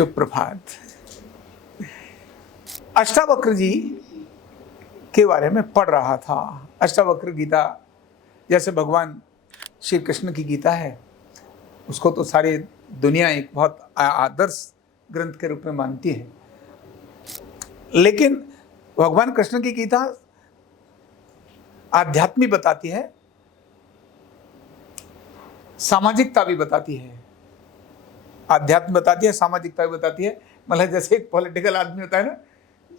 शुभ प्रभात। अष्टावक्र जी के बारे में पढ़ रहा था। अष्टावक्र गीता जैसे भगवान श्री कृष्ण की गीता है, उसको तो सारी दुनिया एक बहुत आदर्श ग्रंथ के रूप में मानती है, लेकिन भगवान कृष्ण की गीता आध्यात्मी बताती है, सामाजिकता भी बताती है। आध्यात्म बताती है, सामाजिकता भी बताती है। मतलब जैसे एक पॉलिटिकल आदमी होता है ना,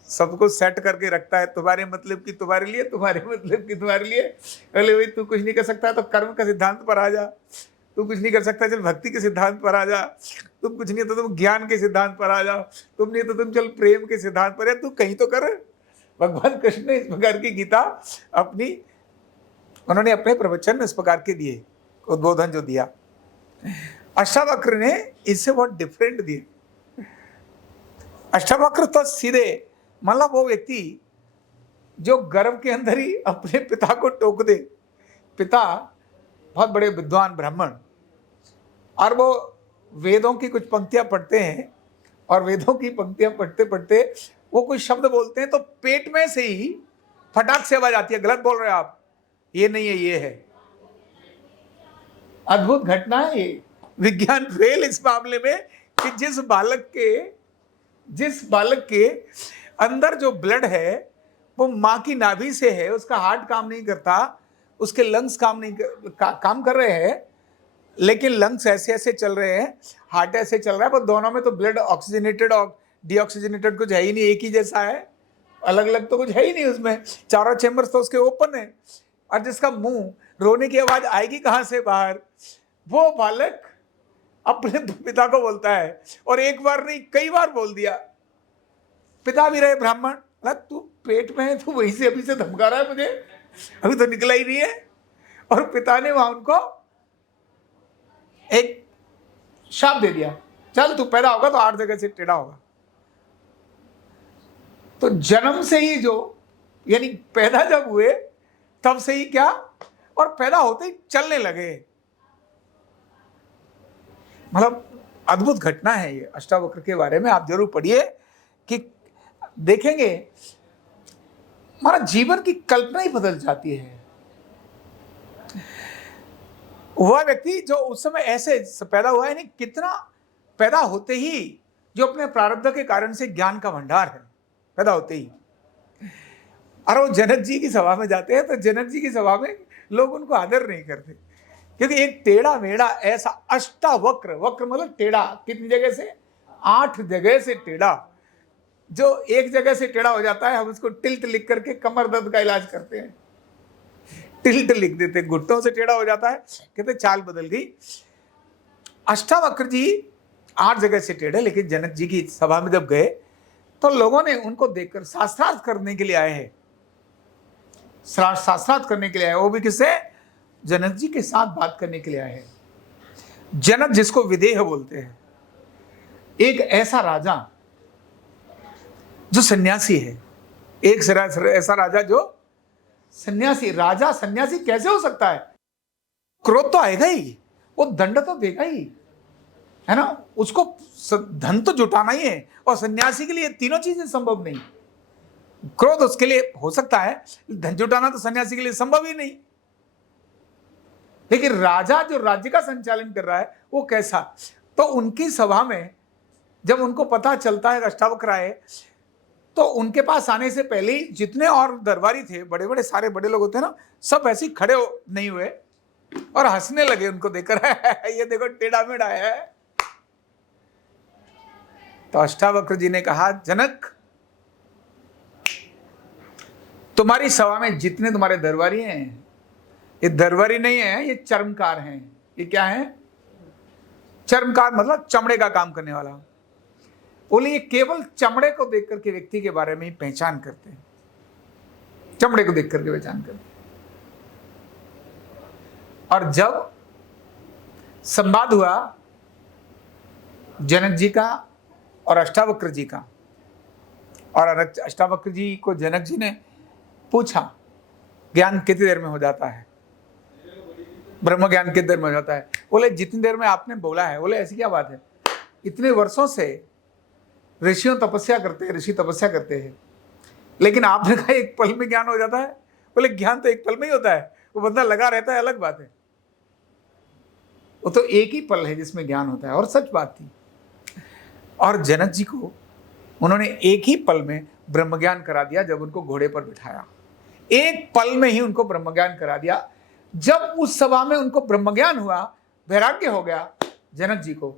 सबको सेट करके रखता है, तुम्हारे मतलब की तुम्हारे लिए, तुम्हारे मतलब की तुम्हारे लिए। अरे भाई तू कुछ नहीं कर सकता तो कर्म का सिद्धांत पर आ जा, तू कुछ नहीं कर सकता चल भक्ति के सिद्धांत पर आ जा, तुम कुछ नहीं तो तुम ज्ञान के सिद्धांत पर आ जाओ, तुम नहीं तो तुम चल प्रेम के सिद्धांत पर है, तू कहीं तो कर। भगवान कृष्ण ने इस प्रकार की गीता उन्होंने अपने प्रवचन में इस प्रकार के दिए, उद्बोधन जो दिया। अष्टावक्र ने इससे बहुत डिफरेंट दिए। अष्टावक्र तो सीधे मतलब वो व्यक्ति जो गर्भ के अंदर ही अपने पिता को टोक दे। पिता बहुत बड़े विद्वान ब्राह्मण, और वो वेदों की कुछ पंक्तियां पढ़ते हैं, और वेदों की पंक्तियां पढ़ते पढ़ते वो कुछ शब्द बोलते हैं तो पेट में से ही फटाक से आवाज आती है, गलत बोल रहे हो आप, ये नहीं है, ये है। अद्भुत घटना है ये। विज्ञान फेल इस मामले में कि जिस बालक के अंदर जो ब्लड है वो मां की नाभि से है, उसका हार्ट काम नहीं करता, उसके लंग्स काम कर रहे हैं, लेकिन लंग्स ऐसे ऐसे चल रहे हैं, हार्ट ऐसे चल रहा है, पर दोनों में तो ब्लड ऑक्सीजनेटेड और डीऑक्सीजनेटेड कुछ है ही नहीं, एक ही जैसा है, अलग अलग तो कुछ है ही नहीं उसमें। चारों चैम्बर्स तो उसके ओपन है, और जिसका मुंह रोने की आवाज आएगी कहां से बाहर, वो बालक अपने पिता को बोलता है, और एक बार नहीं कई बार बोल दिया। पिता भी रहे ब्राह्मण, तू पेट में है, तू वहीं से अभी से धमका रहा है मुझे, अभी तो निकला ही नहीं है। और पिता ने वहां उनको एक शाप दे दिया, चल तू पैदा होगा तो 8 जगह से टेढ़ा होगा। तो जन्म से ही जो यानी पैदा जब हुए तब से ही क्या, और पैदा होते ही चलने लगे। मतलब अद्भुत घटना है ये। अष्टावक्र के बारे में आप जरूर पढ़िए, कि देखेंगे हमारा जीवन की कल्पना ही बदल जाती है। वह व्यक्ति जो उस समय ऐसे पैदा हुआ है, नहीं कितना पैदा होते ही जो अपने प्रारब्ध के कारण से ज्ञान का भंडार है, पैदा होते ही। और वो जनक जी की सभा में जाते हैं तो जनक जी की सभा में लोग उनको आदर नहीं करते, क्योंकि एक टेढ़ा मेढ़ा ऐसा अष्टावक्र, वक्र मतलब टेढ़ा, कितनी जगह से, 8 जगह से टेढ़ा। जो एक जगह से टेढ़ा हो जाता है हम उसको टिल्ट लिख करके कमर दर्द का इलाज करते हैं, टिल्ट लिख देते हैं। घुटनों से टेढ़ा हो जाता है, कहते चाल बदल गई। अष्टावक्र जी 8 जगह से टेढ़े, लेकिन जनक जी की सभा में जब गए तो लोगों ने उनको देखकर शास्त्रार्थ करने के लिए आए हैं, शास्त्रार्थ करने के लिए आए, वो भी किससे, जनक जी के साथ बात करने के लिए आए हैं। जनक जिसको विदेह बोलते हैं, एक ऐसा राजा जो सन्यासी है, एक ऐसा राजा जो सन्यासी। राजा सन्यासी कैसे हो सकता है? क्रोध तो आएगा ही, वो दंड तो देगा ही, है ना, उसको धन तो जुटाना ही है, और सन्यासी के लिए तीनों चीजें संभव नहीं। क्रोध उसके लिए हो सकता है, धन जुटाना तो सन्यासी के लिए संभव ही नहीं। लेकिन राजा जो राज्य का संचालन कर रहा है वो कैसा? तो उनकी सभा में जब उनको पता चलता है अष्टावक्र आए, तो उनके पास आने से पहले ही जितने और दरबारी थे, बड़े बड़े सारे बड़े लोग होते हैं ना, सब ऐसे ही खड़े नहीं हुए और हंसने लगे उनको देखकर ये देखो टेढ़ा मेढ़ा है। तो अष्टावक्र जी ने कहा, जनक तुम्हारी सभा में जितने तुम्हारे दरबारी हैं, ये दरबारी नहीं है, ये चर्मकार हैं। ये क्या है? चर्मकार मतलब चमड़े का काम करने वाला। बोले ये केवल चमड़े को देख करके व्यक्ति के बारे में ही पहचान करते हैं, चमड़े को देख करके पहचान करते हैं। और जब संवाद हुआ जनक जी का और अष्टावक्र जी का, और अष्टावक्र जी को जनक जी ने पूछा, ज्ञान कितनी देर में हो जाता है? ब्रह्म ज्ञान कितनी देर में हो जाता है? बोले जितनी देर में आपने बोला है। बोले ऐसी क्या बात है, इतने वर्षों से ऋषियों तपस्या करते हैं, ऋषि तपस्या करते हैं, लेकिन आपने कहा एक पल में ज्ञान हो जाता है। बोले ज्ञान तो एक पल में ही होता है, वो बंदा लगा रहता है अलग बात है। वो तो एक ही पल है जिसमें ज्ञान होता है, और सच बात थी। और जनक जी को उन्होंने एक ही पल में ब्रह्म ज्ञान करा दिया जब उनको घोड़े पर बिठाया। एक पल में ही उनको ब्रह्म ज्ञान करा दिया। जब उस सभा में उनको ब्रह्म ज्ञान हुआ, वैराग्य हो गया जनक जी को,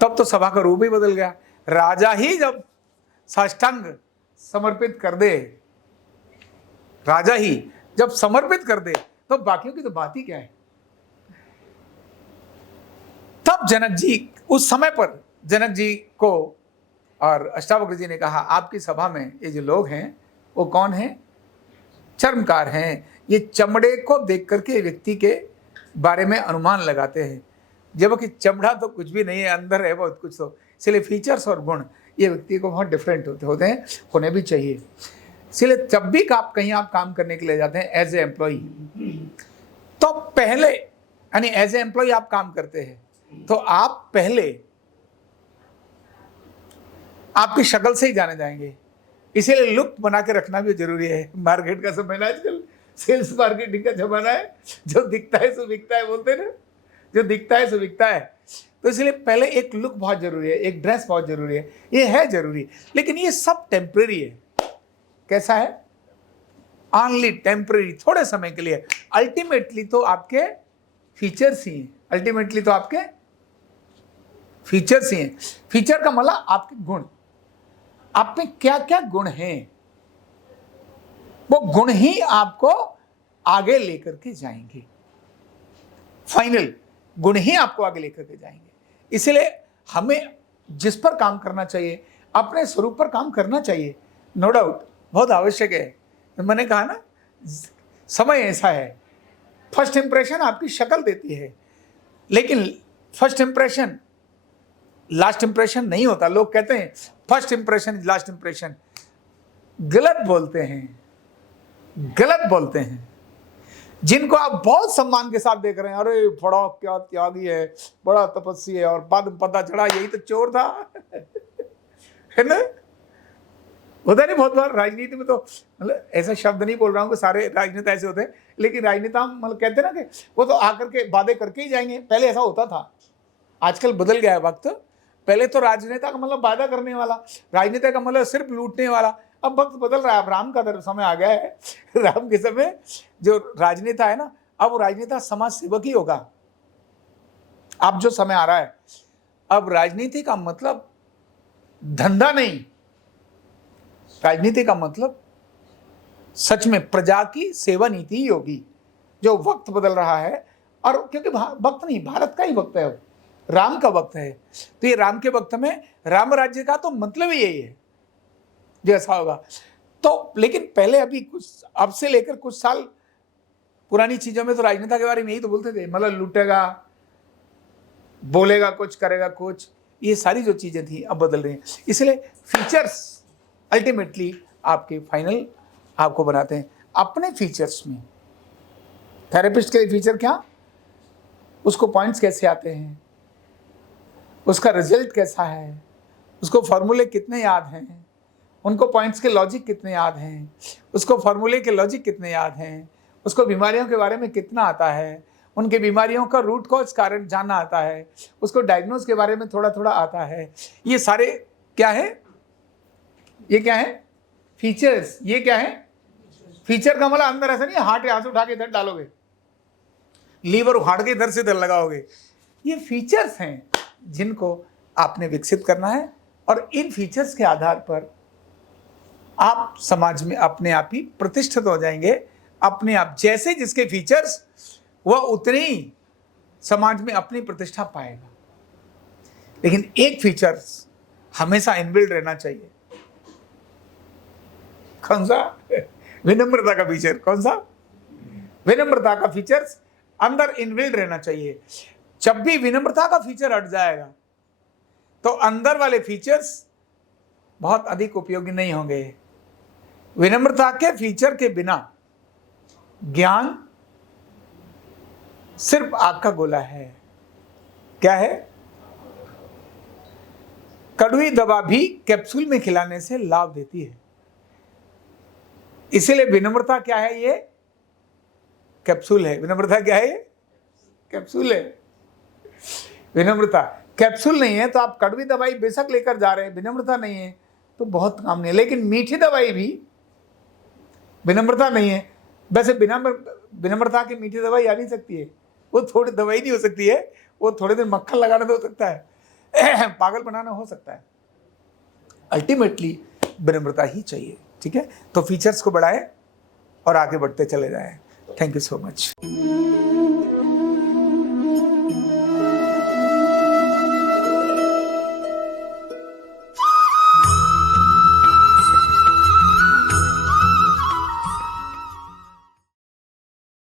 तब तो सभा का रूप ही बदल गया। राजा ही जब साष्टांग समर्पित कर दे, राजा ही जब समर्पित कर दे, तो बाकियों की तो बात ही क्या है। तब जनक जी, उस समय पर जनक जी को और अष्टावक्र जी ने कहा, आपकी सभा में ये जो लोग हैं वो कौन हैं? चर्मकार हैं। ये चमड़े को देख करके व्यक्ति के बारे में अनुमान लगाते हैं, जबकि चमड़ा तो कुछ भी नहीं है, अंदर है बहुत कुछ। तो इसलिए फीचर्स और गुण ये व्यक्ति को बहुत डिफरेंट होते हैं, होने भी चाहिए। इसलिए जब भी आप कहीं आप काम करने के लिए जाते हैं एज ए एम्प्लॉई, तो पहले, यानी एज ए एम्प्लॉई आप काम करते हैं, तो आप पहले आपकी शक्ल से ही जाने जाएंगे। इसीलिए लुक बना के रखना भी जरूरी है। मार्केट का समय ना, आजकल सेल्स मार्केटिंग का जमाना है, जो दिखता है सो बिकता है, बोलते हैं ना, जो दिखता है सो बिकता है। तो इसलिए पहले एक लुक बहुत जरूरी है, एक ड्रेस बहुत जरूरी है, ये है जरूरी, लेकिन ये सब टेम्परेरी है। कैसा है? ओनली टेम्परेरी, थोड़े समय के लिए। अल्टीमेटली तो आपके फीचर्स ही हैं, अल्टीमेटली तो आपके फीचर्स ही हैं। फीचर का मतलब आपके गुण, आप में क्या क्या गुण हैं, वो गुण ही आपको आगे लेकर के जाएंगे। फाइनल गुण ही आपको आगे लेकर के जाएंगे। इसलिए हमें जिस पर काम करना चाहिए, अपने स्वरूप पर काम करना चाहिए, नो डाउट, बहुत आवश्यक है। मैंने कहा ना, समय ऐसा है, फर्स्ट इंप्रेशन आपकी शक्ल देती है, लेकिन फर्स्ट इंप्रेशन लास्ट इंप्रेशन नहीं होता। लोग कहते हैं first impression is last impression, गलत बोलते हैं, गलत बोलते हैं। जिनको आप बहुत सम्मान के साथ देख रहे हैं, अरे बड़ा क्या त्यागी है, बड़ा तपस्वी है, और बाद में पता चढ़ा यही तो चोर था है ना? होता नहीं बहुत बार राजनीति में, तो मतलब ऐसा शब्द नहीं बोल रहा हूँ कि सारे राजनेता ऐसे होते हैं, लेकिन राजनेता मतलब कहते हैं ना कि वो तो आकर के वादे करके ही जाएंगे। पहले ऐसा होता था, आजकल बदल गया है वक्त। पहले तो राजनेता का मतलब वादा करने वाला, राजनेता का मतलब सिर्फ लूटने वाला। अब वक्त बदल रहा है, अब राम का समय आ गया है। राम के समय जो राजनेता है ना, अब वो राजनेता समाज सेवक ही होगा। अब जो समय आ रहा है, अब राजनीति का मतलब धंधा नहीं, राजनीति का मतलब सच में प्रजा की सेवा नीति ही होगी। जो वक्त बदल रहा है, और क्योंकि वक्त नहीं, भारत का ही वक्त है, राम का वक्त है, तो ये राम के वक्त में राम राज्य का तो मतलब ही यही है, जैसा होगा। तो लेकिन पहले अभी कुछ, अब से लेकर कुछ साल पुरानी चीजों में तो राजनेता के बारे में यही तो बोलते थे, मतलब लूटेगा, बोलेगा कुछ, करेगा कुछ। ये सारी जो चीजें थी अब बदल रही हैं। इसलिए फीचर्स अल्टीमेटली आपके फाइनल आपको बनाते हैं। अपने फीचर्स में थेरेपिस्ट के लिए फीचर क्या, उसको पॉइंट्स कैसे आते हैं, उसका रिजल्ट कैसा है, उसको फॉर्मूले कितने याद हैं, उनको पॉइंट्स के लॉजिक कितने याद हैं, उसको फॉर्मूले के लॉजिक कितने याद हैं, उसको बीमारियों के बारे में कितना आता है, उनके बीमारियों का रूट कॉज कारण जानना आता है, उसको डायग्नोज के बारे में थोड़ा थोड़ा आता है। ये सारे क्या है? ये क्या है? फीचर्स। ये क्या है? फीचर का मतलब अंदर ऐसा नहीं है हार्ट यहाँ से उठा के इधर डालोगे, लीवर उखाड़ के इधर से इधर लगाओगे। ये फीचर्स हैं जिनको आपने विकसित करना है, और इन फीचर्स के आधार पर आप समाज में अपने आप ही प्रतिष्ठित हो जाएंगे। अपने आप जैसे जिसके फीचर्स, वह उतनी ही समाज में अपनी प्रतिष्ठा पाएगा। लेकिन एक फीचर्स हमेशा इनबिल्ड रहना चाहिए। कौन सा? विनम्रता का फीचर। कौन सा? विनम्रता का फीचर्स अंदर इनबिल्ड रहना चाहिए। जब भी विनम्रता का फीचर हट जाएगा, तो अंदर वाले फीचर्स बहुत अधिक उपयोगी नहीं होंगे। विनम्रता के फीचर के बिना ज्ञान सिर्फ आग का गोला है। क्या है? कड़वी दवा भी कैप्सूल में खिलाने से लाभ देती है। इसीलिए विनम्रता क्या है? ये कैप्सूल है। विनम्रता क्या है? ये कैप्सूल है। विनम्रता कैप्सूल नहीं है तो आप कड़वी दवाई बेशक लेकर जा रहे हैं, विनम्रता नहीं है तो बहुत काम नहीं है। लेकिन मीठी दवाई भी विनम्रता नहीं है। वैसे बिना विनम्रता की मीठी दवाई आ नहीं सकती है, वो थोड़ी दवाई नहीं हो सकती है, वो थोड़े दिन मक्खन लगाना तो हो सकता है, पागल बनाना हो सकता है। अल्टीमेटली विनम्रता ही चाहिए। ठीक है, तो फीचर्स को बढ़ाएं और आगे बढ़ते चले जाएं। Thank you so much.